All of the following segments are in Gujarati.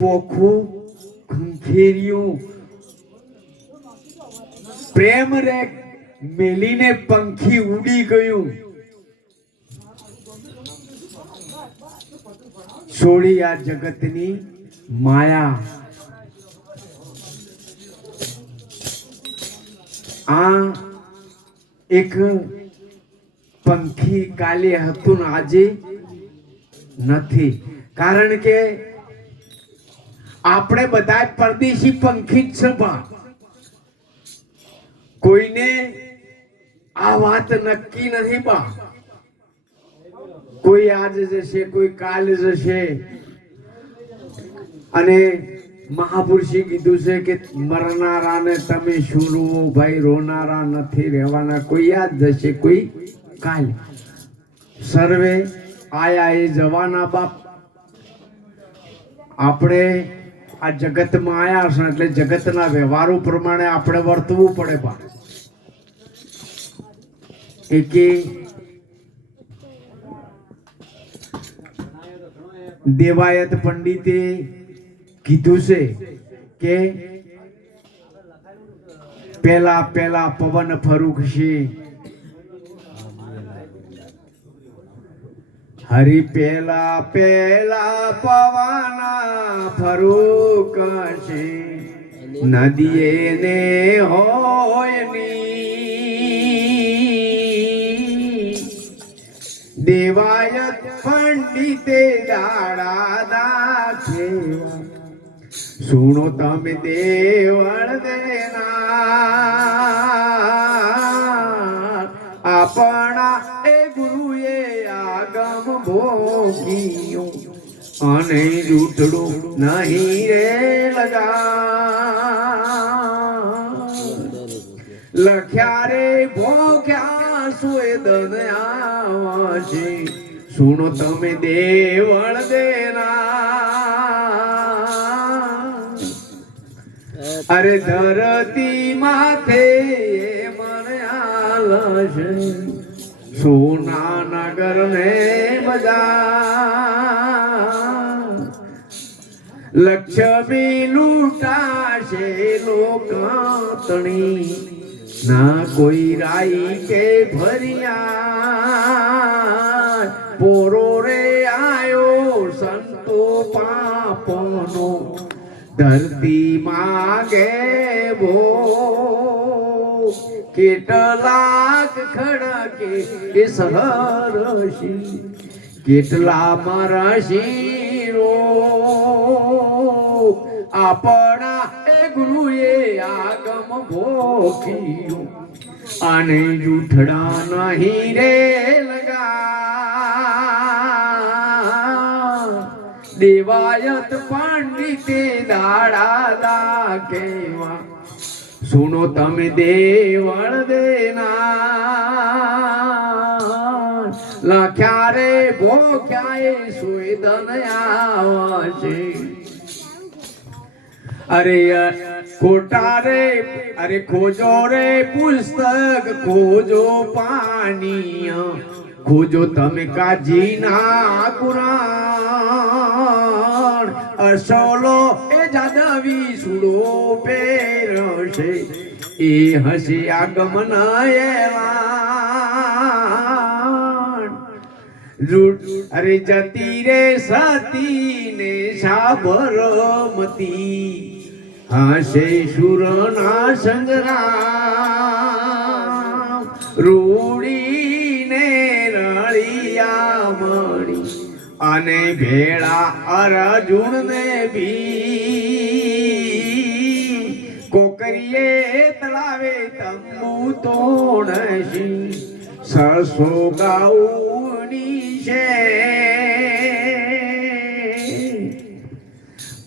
પોખું ખંખેર્યું પ્રેમ રે મેલીને પંખી ઉડી ગયું છોડી આ જગતની માયા આ એક પંખી કાલે હતું ને આજે નથી કારણ કે આપણે બધા પરદેશી પંખી જ છે બા કોઈને આ વાત નક્કી નથી બા કોઈ આજ જશે કોઈ કાલ જશે અને મહાપુરુષે કીધું છે કે મરનારાને તમે શું રોવો ભાઈ રોનારા નથી રહેવાના કોઈ આજ જશે કોઈ કાલ સર્વે આયા એ જવાના બાપ આપણે આ જગતમાં આયા છે એટલે જગતના વ્યવહારો પ્રમાણે આપણે વર્તવું પડે બા કે દેવાયત પંડિતે કીધું છે કે પેલા પેલા પવન ફરૂક છે હરી પેલા પેલા પવન ફરૂક છે નદીએ ને હોય દેવાયત પંડિતે દાડા દાખેવા સુણો તમે દેવળ દેના આપણા એ ગુરુએ આગમ ભોગિયું અને રૂઠડું નહીં રે લગા લખ્યા રે ભોગ્યા સુએદન આવશે સુણો તમે દેવળ દેના અરે ધરતી માથે મને આલશે સોના નગર ને બધા લક્ષ્મી લૂટાશે લોકાતણી ના કોઈ રાઈ કે ભરિયા પોરો રે આયો સંતો પાપનો ધરતી માગે ભો કેટલાક ખડકે એ સહરશી કેટલા મારા શીરો આપણા એ ગુરુએ આગમ ભોખ્યું આને જૂઠડા નહીં રે લગા દેવાયત પંડિતે દાડા દાખેવા સુનો તમે દેવળ દેના લખ્યા રે ભોખ્યા એ સુદન આવશે અરે ખોટા રે અરે ખોજો રે પુસ્તક ખોજો પાણી ખોજો તમે કાજી ના કુરાન અસોલો એ જાદવી સુડો પહેરશે એ હસી આગમન એવાન અરે જતી રે સતી ને સાબરમતી હસે સુરના સંગ્રામ રૂડીને રળિયા મણી અને ભેળા અર્જુન ને ભી કોકરીએ તળાવે તંબુ તોડશી સસો ગાઉની છે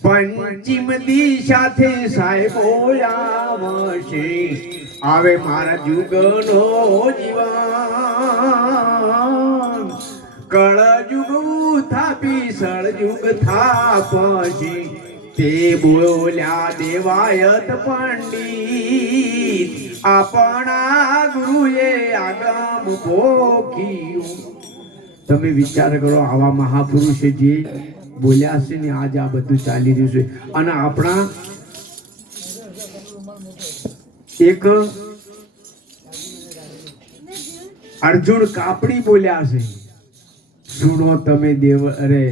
પંચિમ દિશાથે સાહેબો આવશે આવે મારા જુગનો જીવન કળજુગ થાપી સળજુગ થાપશી તે બોલ્યા દેવાયત પંડિત આપણા ગુરુએ આગમ ભોખ્યું તમે વિચાર કરો આવા મહાપુરુષે જે બોલ્યા છે ને આજ આ બધું ચાલી રહ્યું છે. અને આપણા એક અર્જુન કાપડી બોલ્યા છે, સુનો તમે દેવ અરે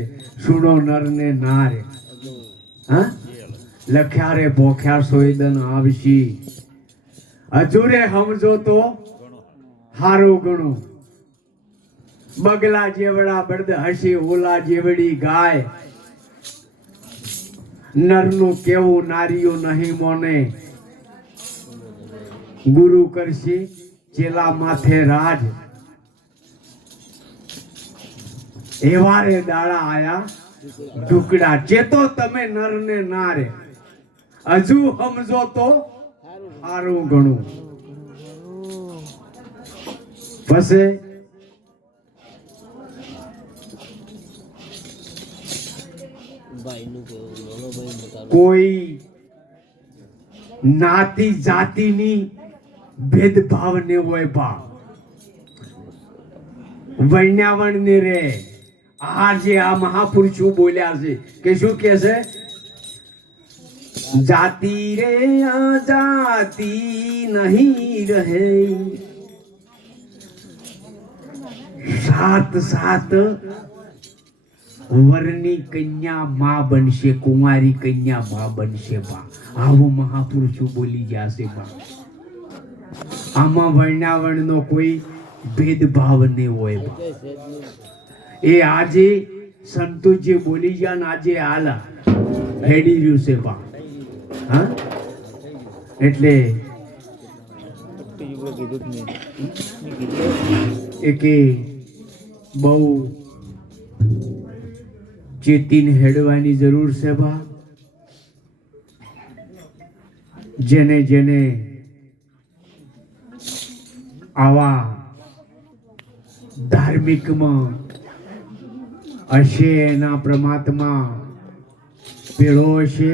સુનો નર ને નાર, હા લખ્યા રે ભોખ્યા સોયદન આવશી, હજુરે સમજો તો હારું ગણું. બગલા જેવડા બળદ હસી ઓલા જેવડી ગાય, નરનું કેવું નારીઓ નહીં મોને, ગુરુ કરશે ચેલા માથે રાજ. એવા રે દાડા આયા ઢુકડા, ચેતો તમે નર ને નારે, હજુ સમજો તો હારું ઘણું. પછી કોઈ નાતી જાતિની ભેદભાવ ને હોય બા, વૈણ્યાવણ ને રે. આ જે આ મહાપુરુષો બોલ્યા છે કે શું કે છે, જાતિ રે આ જાતિ નહીં રહે, સાત સાત વરની કન્યા માં બનશે, કુંવારી કન્યા માં બનશે બા. આવું મહાપુરુષો બોલી ગયા છે બા. આમાં વર્ણાવરણ નો કોઈ ભેદભાવ નહીં હોય બા. એ આજે સંતો જે બોલી ગયા ને આજે હાલ હેડી રહ્યું છે બા. હા એટલે એકે બહુ ચેતીને હેડવાની જરૂર છે બા. જેને જેને આવા ધાર્મિકમાં હશે એના પ્રમાત્મા પેળો હશે.